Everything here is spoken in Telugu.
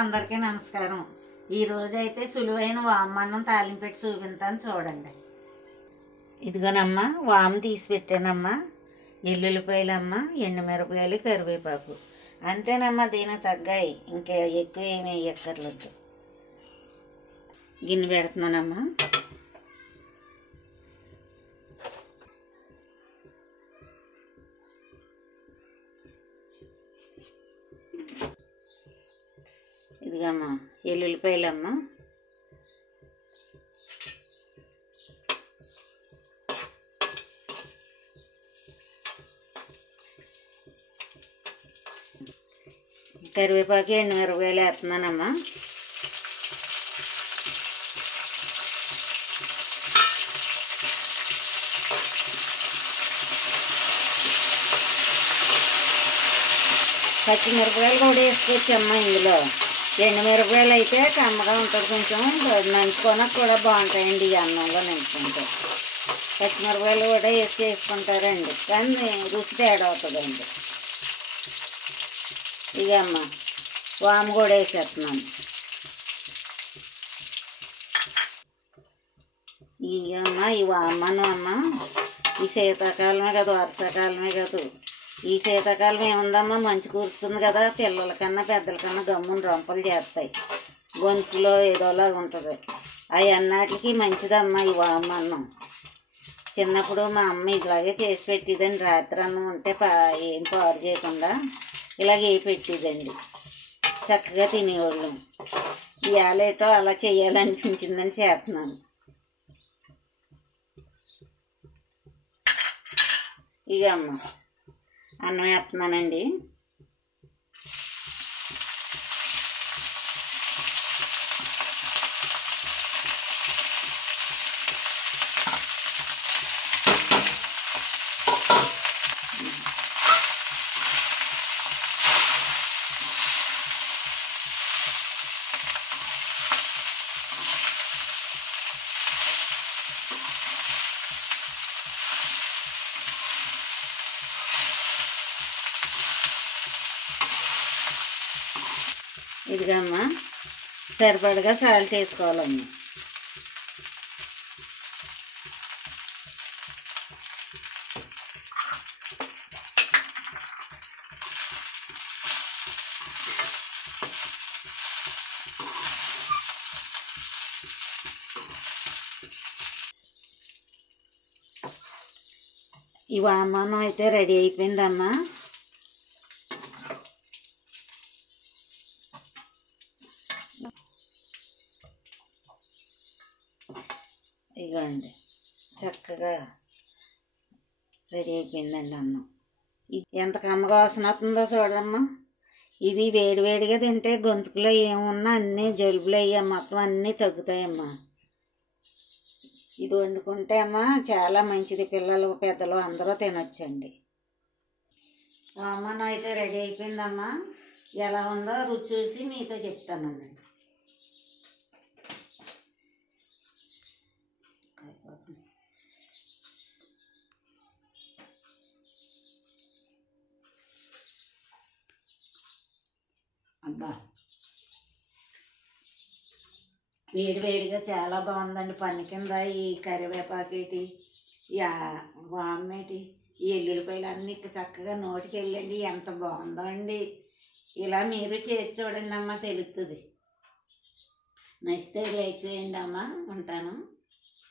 అందరికీ నమస్కారం. ఈ రోజు అయితే సులువైన వామన్నం తాలింపు పెట్టి చూపిస్తాను చూడండి. ఇదిగోనమ్మా వాము తీసి పెట్టానమ్మా, ఎల్లుల్లిపాయలమ్మా, ఎండుమిరపకాయలు, కరివేపాకు అంతేనమ్మా. దీనికి తగ్గాయి, ఇంకా ఎక్కువ ఏమి వేయక్కర్లేదు. గిన్నె పెడుతున్నానమ్మా. ఇదిగమ్మా ఎల్లుల్లిపాయలమ్మా, కరివేపాకు, ఎండుమిరపకాయలు వేస్తున్నానమ్మా. పచ్చిమిరపకాయలు కూడా వేసుకోవచ్చమ్మా. ఇందులో ఎండుమిరపకాయలు అయితే కమ్మగా ఉంటుంది, కొంచెం నంచుకోనకు కూడా బాగుంటాయండి ఈ అన్నంలో నంచుకుంటే. పచ్చిమిరపకాయలు కూడా వేసుకుంటారండి, కానీ రుచి తేడా అవుతుందండి. ఇక అమ్మ వాము కూడా వేసేస్తున్నాను. ఇవమ్మ ఈ వామను అమ్మ ఈ శీతాకాలమే కదా, వర్షాకాలమే కదా. ఈ శీతాకాలం ఏముందమ్మా, మంచు కురుస్తుంది కదా, పిల్లలకన్నా పెద్దలకన్నా గమ్మున రొంపలు చేస్తాయి, గొంతులో ఏదోలాగా ఉంటుంది. అవి అన్నిటికీ మంచిదమ్మా ఈ వామన్నం. చిన్నప్పుడు మా అమ్మ ఇలాగే చేసి పెట్టిదండి. రాత్రి అన్నం ఉంటే ఏం పాడు చేయకుండా ఇలాగే పెట్టిదండి, చక్కగా తినేవాళ్ళం. ఇవాళ ఏటో అలా చేయాలనిపించిందని చేస్తున్నాను. ఇక అమ్మ అన్నం వేస్తున్నానండి. ఇదిగమ్మా సరిపడగా సాల్ట్ వేసుకోవాలమ్మా. ఈ వామన్నం అయితే రెడీ అయిపోయిందమ్మా. ఇగోండి చక్కగా రెడీ అయిపోయిందండి అన్నం. ఎంత కమ్మగా వాసన వస్తుందో చూడమ్మా. ఇది వేడివేడిగా తింటే గొంతుకులో ఏమున్నా అన్నీ జలుబులు అయ్యా మొత్తం అన్నీ తగ్గుతాయమ్మా. ఇది వండుకుంటే అమ్మా చాలా మంచిది, పిల్లలు పెద్దలు అందరూ తినొచ్చండి. వామన్నం అయితే రెడీ అయిపోయిందమ్మా. ఎలా ఉందో రుచి చూసి మీతో చెప్తానండి. అబ్బా వేడివేడిగా చాలా బాగుందండి. పన్ను కింద ఈ కరివేపాకేటి, ఈ వామేటి, ఈ ఎల్లుల్లిపాయలు అన్నీ చక్కగా నోటికి వెళ్ళండి. ఎంత బాగుందో అండి. ఇలా మీరు చేసి చూడండి అమ్మ, తెలుస్తుంది. నచ్చితే లైక్ చేయండి అమ్మ. ఉంటాను.